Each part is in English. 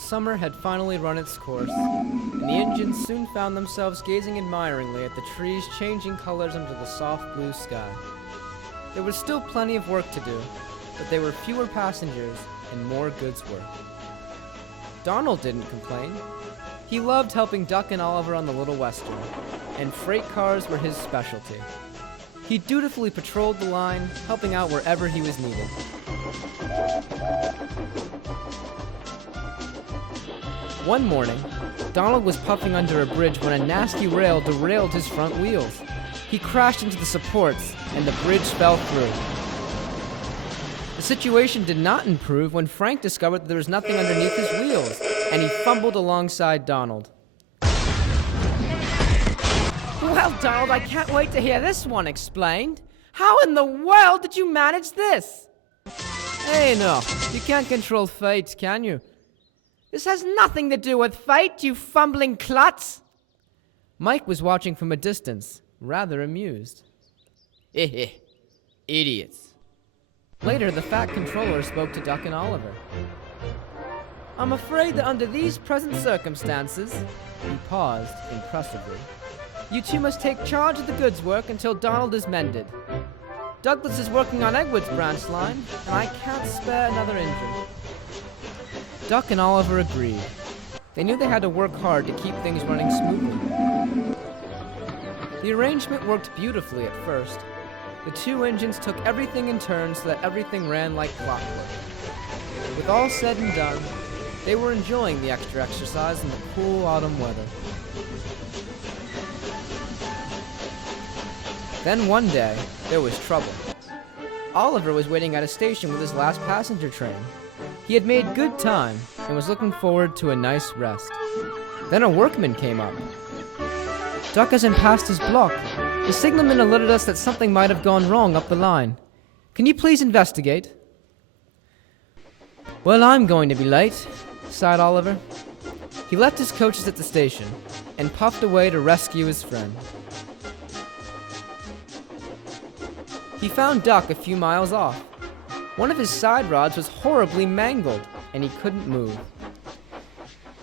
Summer had finally run its course, and the engines soon found themselves gazing admiringly at the trees changing colors under the soft blue sky. There was still plenty of work to do, but there were fewer passengers and more goods work. Donald didn't complain. He loved helping Duck and Oliver on the Little Western, and freight cars were his specialty. He dutifully patrolled the line, helping out wherever he was needed. One morning, Donald was puffing under a bridge when a nasty rail derailed his front wheels. He crashed into the supports, and the bridge fell through. The situation did not improve when Frank discovered that there was nothing underneath his wheels, and he fumbled alongside Donald. Well, Donald, I can't wait to hear this one explained. How in the world did you manage this? Hey, no, you can't control fate, can you? This has nothing to do with fate, you fumbling klutz! Mike was watching from a distance, rather amused. Idiots. Later, the fat controller spoke to Duck and Oliver. I'm afraid that under these present circumstances, he paused impressively, you two must take charge of the goods work until Donald is mended. Douglas is working on Edward's branch line, and I can't spare another engine. Duck and Oliver agreed. They knew they had to work hard to keep things running smoothly. The arrangement worked beautifully at first. The two engines took everything in turn so that everything ran like clockwork. With all said and done, they were enjoying the extra exercise in the cool autumn weather. Then one day, there was trouble. Oliver was waiting at a station with his last passenger train. He had made good time and was looking forward to a nice rest. Then a workman came up. Duck hasn't passed his block. The signalman alerted us that something might have gone wrong up the line. Can you please investigate? Well, I'm going to be late, sighed Oliver. He left his coaches at the station and puffed away to rescue his friend. He found Duck a few miles off. One of his side rods was horribly mangled, and he couldn't move.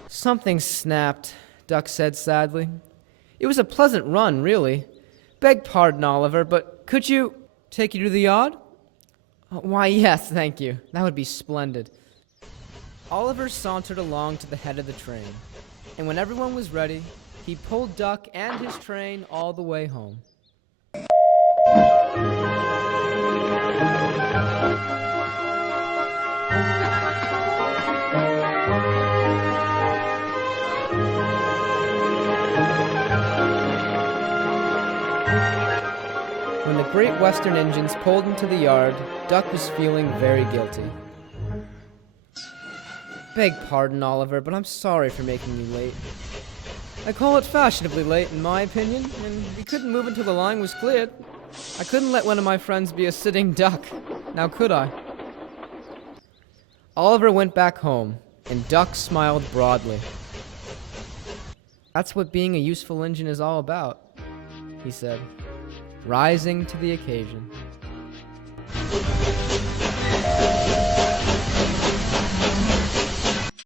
Something snapped, Duck said sadly. It was a pleasant run, really. Beg pardon, Oliver, but could you take you to the yard? Why, yes, thank you. That would be splendid. Oliver sauntered along to the head of the train, and when everyone was ready, he pulled Duck and his train all the way home. When the Great Western engines pulled into the yard, Duck was feeling very guilty. Beg pardon, Oliver, but I'm sorry for making you late. I call it fashionably late, in my opinion, and we couldn't move until the line was cleared. I couldn't let one of my friends be a sitting duck. Now could I? Oliver went back home, and Duck smiled broadly. That's what being a useful engine is all about, he said, rising to the occasion.